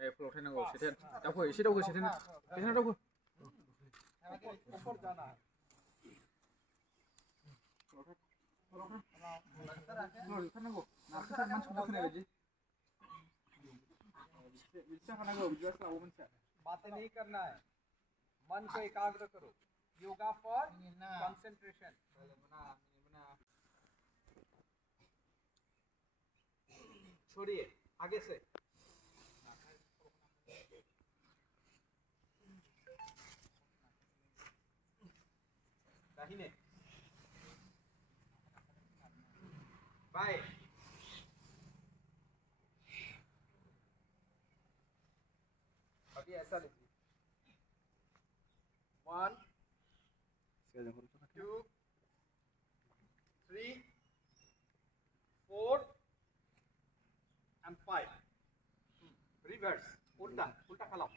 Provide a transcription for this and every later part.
ए floor उठानांगौ सेथेन दावखो एसे दावखो सेथेन दावखो ऊपर जाना है उठानांगौ नारखोथार मानसिखौ दावखोनाय बायदि बिदिसो हानांगौ बिदिबासो लावो मानसिया बातें नहीं करना है मन को एकाग्र करो योगा फॉर कंसंट्रेशन छोड़िए आगे से दाहिने बाएं अभी ऐसा लीजिए 1 2 3 4 and 5 reverse उल्टा उल्टा खलाओ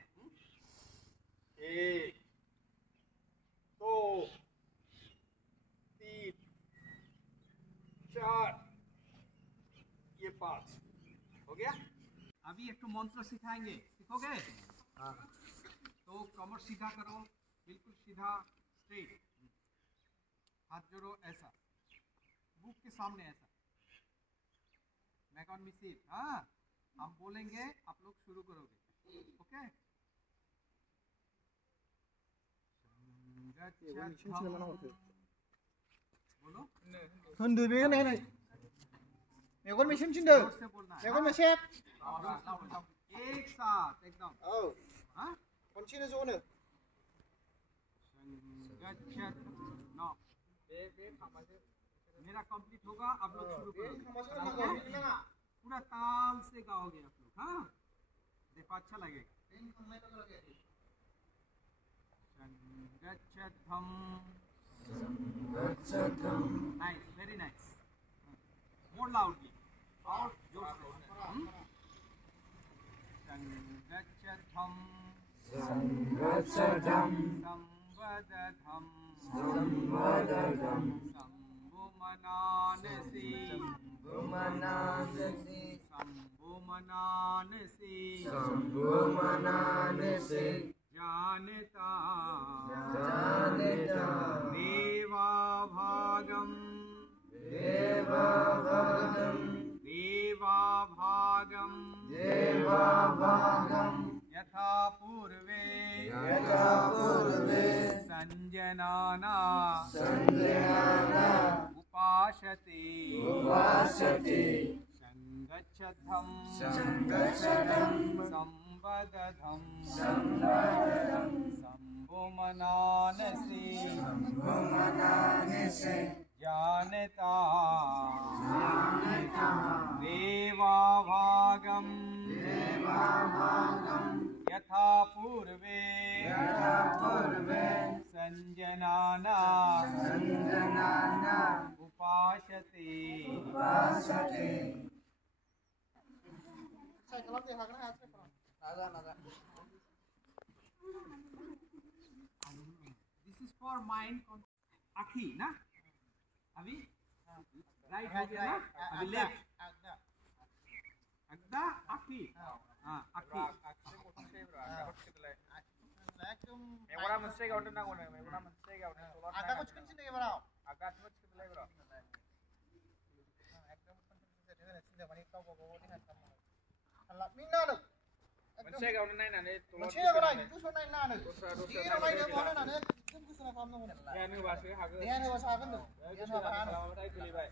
1 2 3 4 ये 5 हो गया अभी एक तो मंत्र सिखाएंगे सीखोगे हाँ तो कमर सीधा करो बिल्कुल सीधा स्ट्रेट हाथ जोड़ो ऐसा बुक के सामने ऐसा मैकॉन मिसिर हाँ हम बोलेंगे आप लोग शुरू करोगे ओके बोलो मेगन में सिमसिंदो मेगन में सेक एक साथ एकदम हाँ कंटिन्यू जोनो नो मेरा कंप्लीट होगा आप लोग शुरू करोगे पूरा ताल से गाओगे आप लोग हाँ देखो अच्छा लगेगा नाइस वेरी नाइस मोर लाउडली और जोर से संगच्छध्वं संवदधं शम्भुमनानसि जानता देवाभागं यथा पूर्वे संजनाना उपासते संगच्छध्वं संवदधं शम्भुमनानसि जानता देवाभागं यथा पूर्वे संजनाना उपासते This is for mind आखी ना अभी राइट हो गया ना अभी लेफ्ट अगदा आखी हाँ आखी मेगोना मोनसे गावनो नांगौ नो मेगोना मोनसे गावनो आगा कुछ किनसिन दे बराव आगा कुछ किनले बराव एकदम कन्सेंट्रेट होनो सिनदा माने गाव गाव देहा खालामो हल्ला मिनानो मोनसे गावनो नायनानै मोनसे गावनो गुसु नायनानै जेराव नायनो बहनो नानै एकदम गुसु खालामनांगौ ध्यान होबासो हागोन ध्यान होबासो हागोन नो ध्यान होबा खालामबाथाय गोलैबाय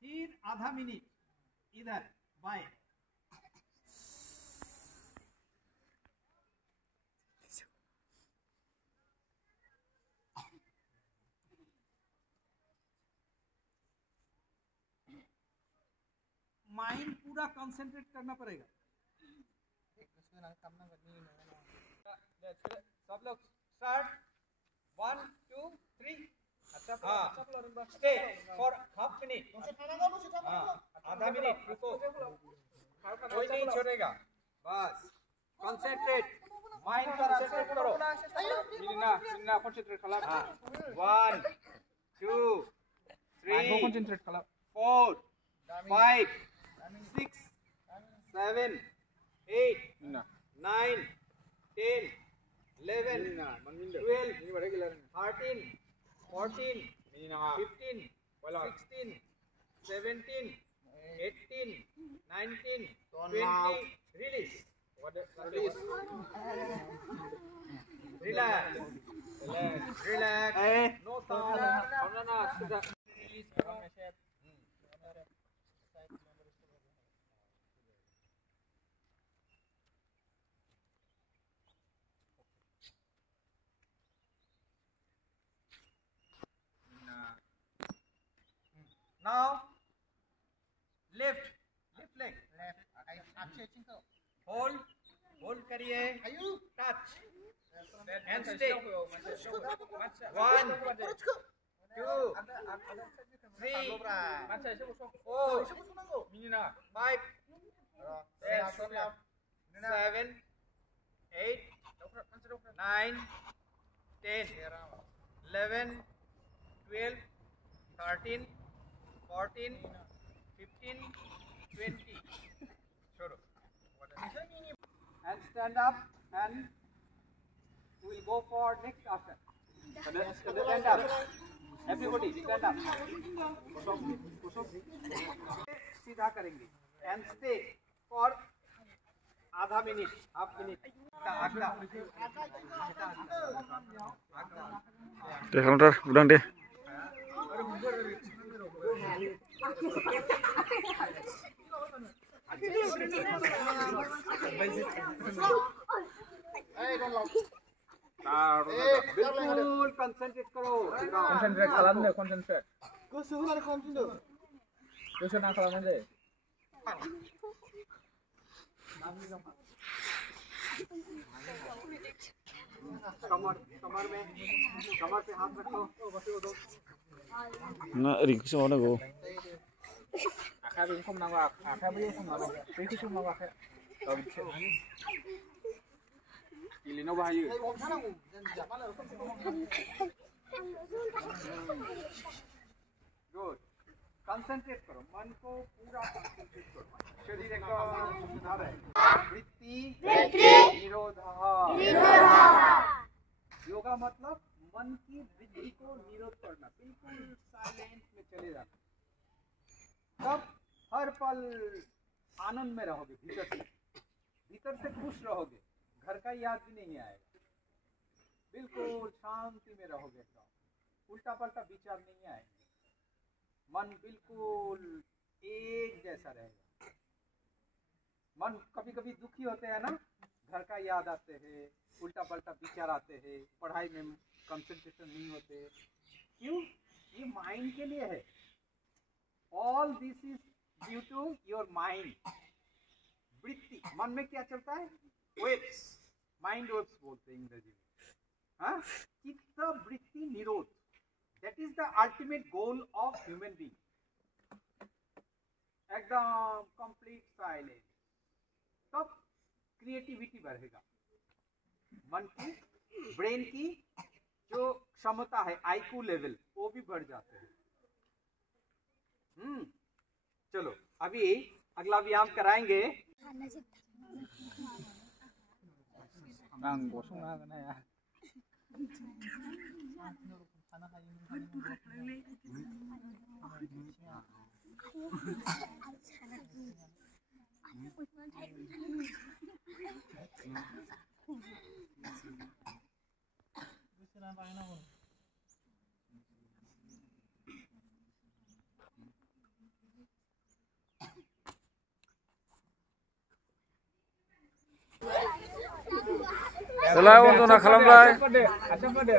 फिर आधा मिनट इधर बाएं माइंड पूरा कंसंट्रेट करना पड़ेगा सब लोग start 1 2 3 stay for half minute आधा मिनट रुको कोई नहीं छोड़ेगा बस concentrate. Mind concentrate करो. Minna concentrate करो. 1, 2, 3, 4, 5, 6, 7, 8, 9, 10, 11, 12, 13, 14, 15, 16, 17, 18, 19, 20. Release. Release. Relax. Relax. No sound. Release. Now, lift leg. Hold करिए. Touch. And stay. 1, 2, 3, 4, 5, 6, 7, 8, 9, 10, 11, 12, 13, 14, 15, 20. Choro. And stand up and we will go for next asana. Stand up. Everybody stand up. सीधा करेंगे and stay for आधा minute, half minute. Kalamtar ulang deh. बिल्कुल concentrate करो. Concentrate kalam deh, concentrate. Terus nak kalam deh. कमर पे हाथ रखो. Nah, ring semua nak go. Akha beri không nào akha beri không nào. Beri không nào akha. Ili no bahayu. Good. Concentrate करो. मन को पूरा concentrate करो. शरीर का सुधार है. वृत्ति निरोधः. योगा मतलब मन की वृत्ति को निरोध करना. बिल्कुल साइलेंट में चले जाना. तब हर पल आनंद में रहोगे. भीतर से खुश रहोगे. घर का याद भी नहीं आएगा. बिल्कुल शांति में रहोगे. उल्टा पलटा विचार नहीं आएगा. मन बिल्कुल एक जैसा रहेगा. मन कभी कभी दुखी होते हैं ना. घर का याद आते हैं. उल्टा पलटा विचार आते हैं. पढ़ाई में कंसंट्रेशन नहीं होते. क्यों? ये माइंड के लिए है. All this is due to your mind. वृत्ति. मन में क्या चलता है? वेव्स. माइंड वेव्स बोलते हैं इंग्रजी में. हाँ, चित्त वृत्ति निरोध. That is the ultimate goal of human being. एकदम complete silence. तब क्रिएटिविटी बढ़ेगा. मन की, ब्रेन की जो क्षमता है, IQ लेवल, वो भी बढ़ जाते हैं. चलो अभी अगला व्यायाम कराएंगे. Setelah untuk nak kalam lah. Ada apa deh?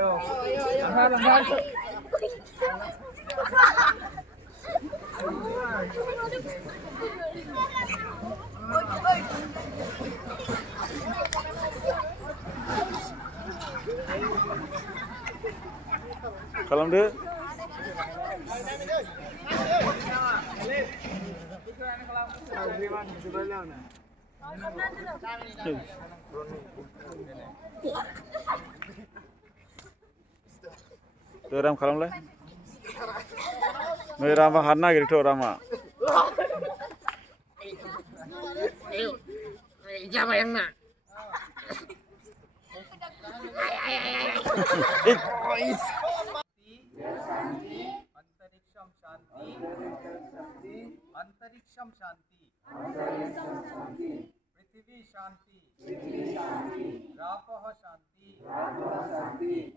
Kalam deh. Tuh Ram खालामलाय नै रामा हानो नागिरोथ' रामा Siapa yang nak? अंतरिक्षम शांति अंतरिक्षम शांति पृथ्वी शांति रापः शांति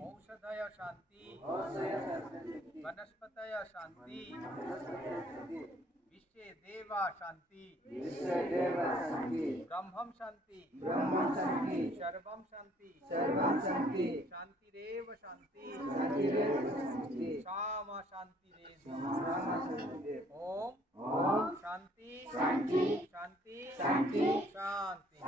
औषधय शांति वनस्पतय शांति विश्वे देवा शांति ब्रह्मम शांति सर्वम शांति शांतिरेव शांति शाम शांतिरेव ओम शांति शांति शांति शांति